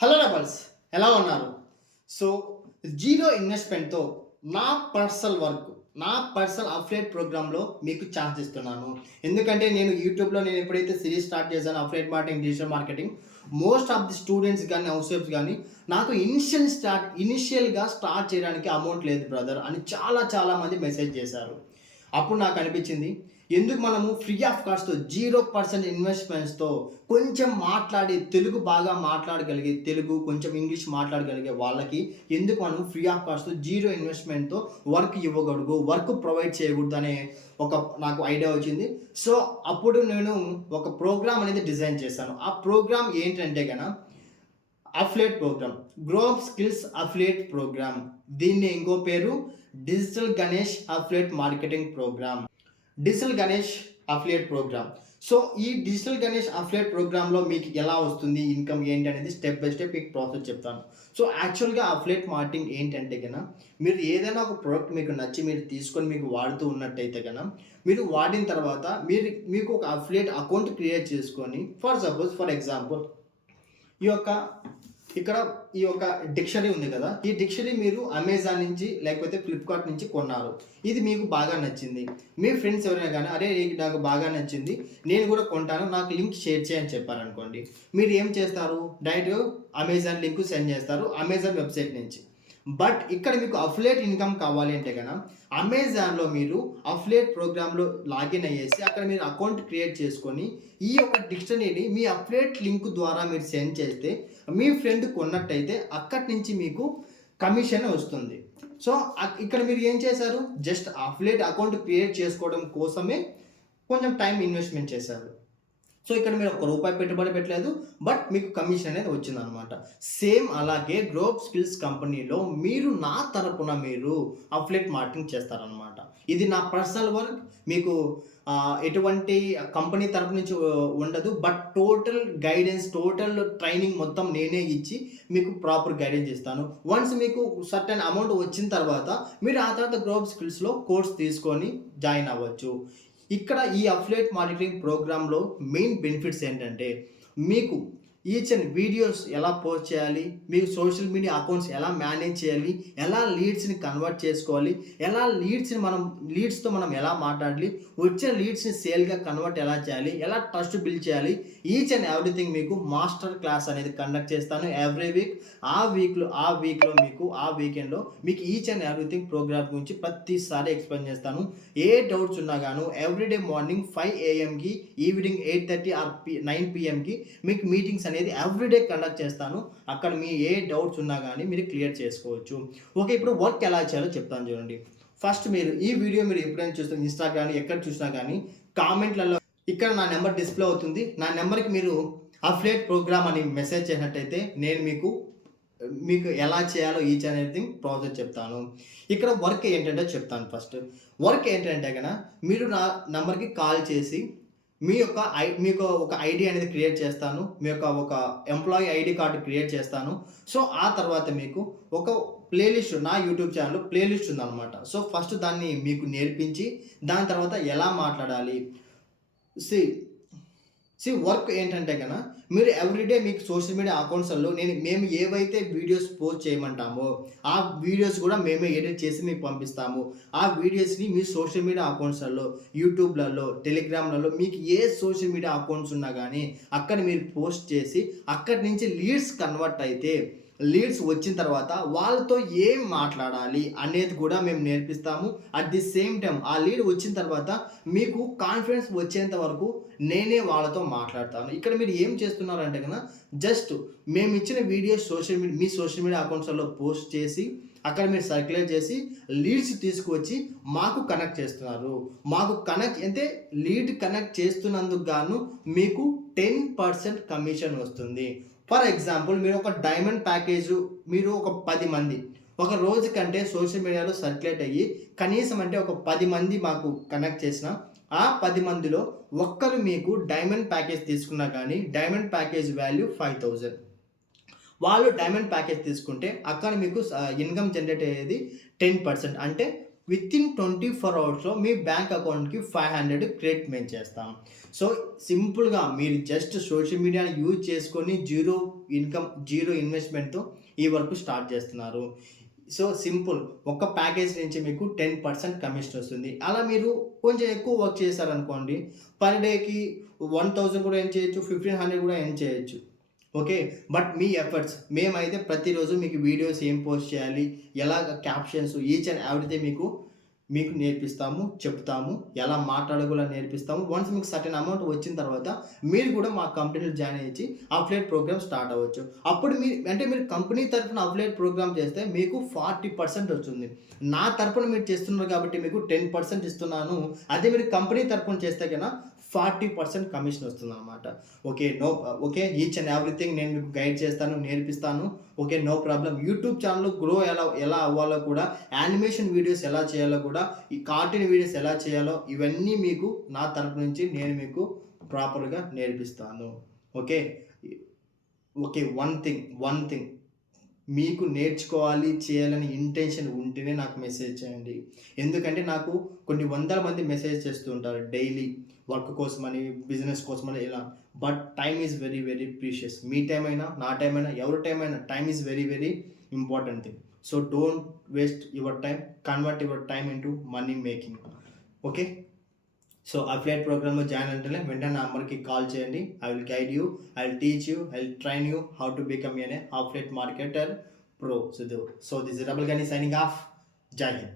Hello rebels, ఎలా ఉన్నారు? So, zero ఇన్వెస్ట్‌మెంట్‌తో నా పర్సనల్ అఫిలియేట్ ప్రోగ్రామ్‌లో మీకు ఛాన్స్ ఇస్తున్నాను. ఎందుకంటే నేను యూట్యూబ్‌లో ఎప్పుడైతే సిరీస్ స్టార్ట్ చేశానో affiliate marketing, digital marketing, most of the students గాని, హౌస్ వైఫ్స్ గాని నాకు ఇనిషియల్‌గా స్టార్ట్ చేయడానికి అమౌంట్ లేదు బ్రదర్ అని చాలా మంది మెసేజ్ చేశారు. అప్పుడు నాకు అనిపించింది, ఎందుకు మనము ఫ్రీ ఆఫ్ కాస్ట్‌తో 0% ఇన్వెస్ట్‌మెంట్స్‌తో కొంచెం తెలుగు బాగా మాట్లాడగలిగే, తెలుగు కొంచెం ఇంగ్లీష్ మాట్లాడగలిగే వాళ్ళకి ఎందుకు మనం ఫ్రీ ఆఫ్ కాస్ట్‌తో జీరో ఇన్వెస్ట్‌మెంట్‌తో వర్క్ ప్రొవైడ్ చేయకూడదనే ఒక నాకు ఐడియా వచ్చింది. సో, అప్పుడు నేను ఒక ప్రోగ్రామ్ అనేది డిజైన్ చేశాను. ఆ ప్రోగ్రామ్ ఏంటంటే affiliate program. Grow skills affiliate program. దీన్ని ఇంకో పేరు digital Ganesh affiliate marketing program. Digital Ganesh affiliate program. So, ఈ డిజిటల్ గణేష్ అఫిలియేట్ ప్రోగ్రామ్‌లో మీకు ఎలా వస్తుంది, ఇన్‌కమ్ ఏంటి అనేది స్టెప్ బై స్టెప్ మీకు ప్రాసెస్ చెప్తాను. సో, యాక్చువల్‌గా అఫిలియేట్ మార్కెటింగ్ ఏంటంటే మీరు ఏదైనా ఒక ప్రొడక్ట్ మీకు నచ్చి మీరు తీసుకొని మీకు వాడుతూ ఉన్నట్టయితే మీరు వాడిన తర్వాత మీకు ఒక అఫిలియేట్ అకౌంట్ క్రియేట్ చేసుకొని ఫర్ ఎగ్జాంపుల్ ఈ యొక్క ఇక్కడ ఈ యొక్క డిక్షనరీ ఉంది కదా! ఈ డిక్షనరీ మీరు అమెజాన్ నుంచి లేకపోతే ఫ్లిప్‌కార్ట్ నుంచి కొన్నారు. ఇది మీకు బాగా నచ్చింది. మీ ఫ్రెండ్స్ ఎవరైనా గానీ, "అరే! ఇది నాకు బాగా నచ్చింది. నేను కూడా కొంటాను. నాకు లింక్ షేర్ చేయి" అని చెప్పారనుకోండి. మీరు ఏం చేస్తారు? డైరెక్ట్‌గా అమెజాన్ లింక్ సెండ్ చేస్తారు అమెజాన్ వెబ్‌సైట్ నుంచి. బట్ ఇక్కడ మీకు అఫిలియేట్ ఇన్‌కమ్ కావాలి అంటే అమెజాన్‌లో మీరు అఫిలియేట్ ప్రోగ్రామ్‌లో లాగిన్ అయ్యేసి అక్కడ మీరు అకౌంట్ క్రియేట్ చేసుకొని ఈ యొక్క డిక్షనరీని మీ అఫిలియేట్ లింక్ ద్వారా మీరు సెండ్ చేస్తే మీ ఫ్రెండ్ కొన్నట్టయితే అక్కడి నుంచి మీకు కమిషన్ వస్తుంది. సో, ఇక్కడ మీరు ఏం చేశారు? జస్ట్ అఫిలియేట్ అకౌంట్ క్రియేట్ చేసుకోవడం కోసమే కొంచెం టైం ఇన్వెస్ట్‌మెంట్ చేశారు. సో, ఇక్కడ మీరు ఒక్క రూపాయి పెట్టుబడి పెట్టలేదు. బట్ మీకు కమిషన్ అనేది వచ్చిందనమాట. సేమ్ అలాగే గ్రోవ్ స్కిల్స్ కంపెనీలో నా తరపున మీరు అఫిలియేట్ మార్కెటింగ్ చేస్తారనమాట. ఇది నా పర్సనల్ వర్క్. మీకు ఎటువంటి కంపెనీ తరపు నుంచి ఉండదు. But total guidance, total training మొత్తం నేనే ఇచ్చి మీకు ప్రాపర్ గైడెన్స్ ఇస్తాను. వన్స్ మీకు సర్టెన్ అమౌంట్ వచ్చిన తర్వాత మీరు ఆ తర్వాత గ్రోవ్ స్కిల్స్‌లో కోర్స్ తీసుకొని జాయిన్ అవ్వచ్చు. ఇక్కడ ఈ అఫిలియేట్ మార్కెటింగ్ ప్రోగ్రామ్‌లో మెయిన్ బెనిఫిట్స్ ఏంటంటే, మీకు ఈచ్ అండ్ వీడియోస్ ఎలా పోస్ట్ చేయాలి, మీరు సోషల్ మీడియా అకౌంట్స్ ఎలా మేనేజ్ చేయాలి, ఎలా లీడ్స్‌ని కన్వర్ట్ చేసుకోవాలి, లీడ్స్‌తో మనం ఎలా మాట్లాడాలి, వచ్చిన లీడ్స్‌ని సేల్‌గా కన్వర్ట్ ఎలా చేయాలి, ఎలా ట్రస్ట్ బిల్డ్ చేయాలి, ఈచ్ అండ్ ఎవ్రీథింగ్ మీకు మాస్టర్ క్లాస్ అనేది కండక్ట్ చేస్తాను ఎవ్రీ వీక్. ఆ వీకెండ్‌లో మీకు ఈచ్ అండ్ ఎవ్రీథింగ్ ప్రోగ్రామ్ గురించి ప్రతిసారి ఎక్స్‌ప్లెయిన్ చేస్తాను. ఏ డౌట్స్ ఉన్నా everyday morning 5 AM evening 8:30 or 9 PMకి మీకు మీటింగ్స్ అనేది ఎవ్రీడే కండక్ట్ చేస్తాను. అక్కడ మీ ఏ డౌట్స్ ఉన్నా మీరు క్లియర్ చేసుకోవచ్చు. ఓకే, ఇప్పుడు వర్క్ ఎలా చేయాలో చెప్తాను చూడండి. ఫస్ట్ ఈ వీడియో మీరు ఎప్పుడైనా చూస్తే ఇన్‌స్టాగ్రామ్ ఎక్కడ చూసినా కామెంట్‌లలో ఇక్కడ నా నెంబర్ డిస్‌ప్లే అవుతుంది. నా నెంబర్‌కి మీరు అఫిలియేట్ ప్రోగ్రామ్ అని మెసేజ్ చేసినట్టయితే నేను మీకు ఎలా చేయాలో ఈచ్ అండ్ ఎవ్రీథింగ్ ప్రాసెస్ చెప్తాను. ఇక్కడ వర్క్ ఏంటంటే చెప్తాను ఫస్ట్. వర్క్ ఏంటంటే మీరు నా నంబర్‌కి కాల్ చేసి మీకు ఒక ఐడీ అనేది క్రియేట్ చేస్తాను. మీ యొక్క ఒక ఎంప్లాయీ ఐడీ కార్డ్ క్రియేట్ చేస్తాను. సో, ఆ తర్వాత మీకు ఒక ప్లేలిస్ట్, నా యూట్యూబ్ ఛానెల్‌లో ప్లేలిస్ట్ ఉందనమాట. సో, ఫస్ట్ దాన్ని మీకు నేర్పించి దాని తర్వాత ఎలా మాట్లాడాలి. సీ వర్క్ ఏంటంటే మీరు ఎవ్రీడే మీకు సోషల్ మీడియా అకౌంట్స్‌లో మేము ఏవైతే వీడియోస్ పోస్ట్ చేయమంటామో, ఆ వీడియోస్ కూడా మేమే ఎడిట్ చేసి మీకు పంపిస్తాము. ఆ వీడియోస్‌ని మీ సోషల్ మీడియా అకౌంట్స్‌లలో, యూట్యూబ్‌లలో, టెలిగ్రామ్‌లలో మీకు ఏ సోషల్ మీడియా అకౌంట్స్ ఉన్నా అక్కడ మీరు పోస్ట్ చేసి అక్కడి నుంచి లీడ్స్ కన్వర్ట్ అయితే లీడ్స్ వచ్చిన తర్వాత వాళ్ళతో ఏం మాట్లాడాలి అనేది కూడా మేము నేర్పిస్తాము. అట్ ది సేమ్ టైం ఆ లీడ్ వచ్చిన తర్వాత మీకు కాన్ఫిడెన్స్ వచ్చేంత వరకు నేనే వాళ్ళతో మాట్లాడతాను. ఇక్కడ మీరు ఏం చేస్తున్నారంటే జస్ట్ మేము ఇచ్చిన వీడియోస్ మీ సోషల్ మీడియా అకౌంట్స్‌లో పోస్ట్ చేసి అక్కడ మీరు సర్క్యులేట్ చేసి లీడ్స్ తీసుకొచ్చి మాకు కనెక్ట్ చేస్తున్నారు. లీడ్ కనెక్ట్ చేస్తున్నందుకు గాను మీకు 10% కమిషన్ వస్తుంది. ఫర్ ఎగ్జాంపుల్ మీరు ఒక డైమండ్ ప్యాకేజు మీరు ఒక 10 మంది ఒక రోజు కంటే సోషల్ మీడియాలో సర్క్యులేట్ అయ్యి కనీసం అంటే ఒక 10 మంది మాకు కనెక్ట్ చేసిన ఆ 10 మందిలో ఒక్కరు మీకు డైమండ్ ప్యాకేజ్ తీసుకున్నా డైమండ్ ప్యాకేజ్ వాల్యూ 5,000. వాళ్ళు డైమండ్ ప్యాకేజ్ తీసుకుంటే అక్కడ మీకు ఇన్కమ్ జనరేట్ అయ్యేది 10%. అంటే వితిన్ 24 అవర్స్‌లో మీ బ్యాంక్ అకౌంట్‌కి 500 క్రెడిట్ మేము చేస్తాం. సో, సింపుల్‌గా మీరు జస్ట్ సోషల్ మీడియాని యూజ్ చేసుకొని జీరో ఇన్‌కమ్, జీరో ఇన్వెస్ట్‌మెంట్‌తో ఈ వర్క్ స్టార్ట్ చేస్తున్నారు. So, simple. ఒక్క ప్యాకేజ్ నుంచి మీకు 10% కమిషన్ వస్తుంది. అలా మీరు కొంచెం ఎక్కువ వర్క్ చేశారనుకోండి, పర్ డేకి 1000 కూడా ఎర్న్ చేయొచ్చు, 1500 కూడా ఎర్న్ చేయొచ్చు. ఓకే. బట్ మీ ఎఫర్ట్స్ మేమైతే ప్రతిరోజు మీకు వీడియోస్ ఏం పోస్ట్ చేయాలి, ఎలాగ క్యాప్షన్స్ ఈచ్ అండ్ ఎవ్రీథింగ్ మీకు నేర్పిస్తాము, చెప్తాము. ఎలా మాట్లాడాలో నేర్పిస్తాము. వన్స్ మీకు సర్టెన్ అమౌంట్ వచ్చిన తర్వాత మీరు కూడా మా కంపెనీలో జాయిన్ అయ్యి అఫిలియేట్ ప్రోగ్రామ్ స్టార్ట్ అవ్వచ్చు. అప్పుడు మీరు కంపెనీ తరపున అఫిలియేట్ ప్రోగ్రామ్ చేస్తే మీకు 40% వస్తుంది. నా తరపున మీరు చేస్తున్నారు కాబట్టి మీకు 10% ఇస్తున్నాను. అదే మీరు కంపెనీ తరపున చేస్తే గనక 40% కమిషన్ వస్తుందనమాట. ఓకే. ఈచ్ అండ్ ఎవ్రీథింగ్ నేను మీకు గైడ్ చేస్తాను, నేర్పిస్తాను. Okay. No problem. YouTube channel grow ఎలా అవ్వాలో కూడా, యానిమేషన్ వీడియోస్ ఎలా చేయాలో కూడా, ఈ కార్టూన్ వీడియోస్ ఎలా చేయాలో ఇవన్నీ మీకు నా తరపు నుంచి నేను మీకు ప్రాపర్‌గా నేర్పిస్తాను. ఓకే. వన్ థింగ్ మీకు నేర్చుకోవాలి, చేయాలని ఇంటెన్షన్ ఉంటేనే నాకు మెసేజ్ చేయండి. ఎందుకంటే నాకు కొన్ని వందల మంది మెసేజ్ చేస్తూ ఉంటారు డైలీ. వర్క్ కోసమని, బిజినెస్ కోసమని ఇలా. But time is very, very precious. Me time అయినా, నా టైమ్ అయినా, ఎవరి టైమ్ అయినా time is very, very important thing. So, don't waste your time. Convert your time into money making. Okay. So, affiliate ప్రోగ్రామ్‌లో join అంటేనే వెంటనే నా నంబర్‌కి కాల్ చేయండి. I will guide you, I will teach you, I will train you how to become an affiliate marketer pro. So, this is rubble గని signing off. జై హింద్.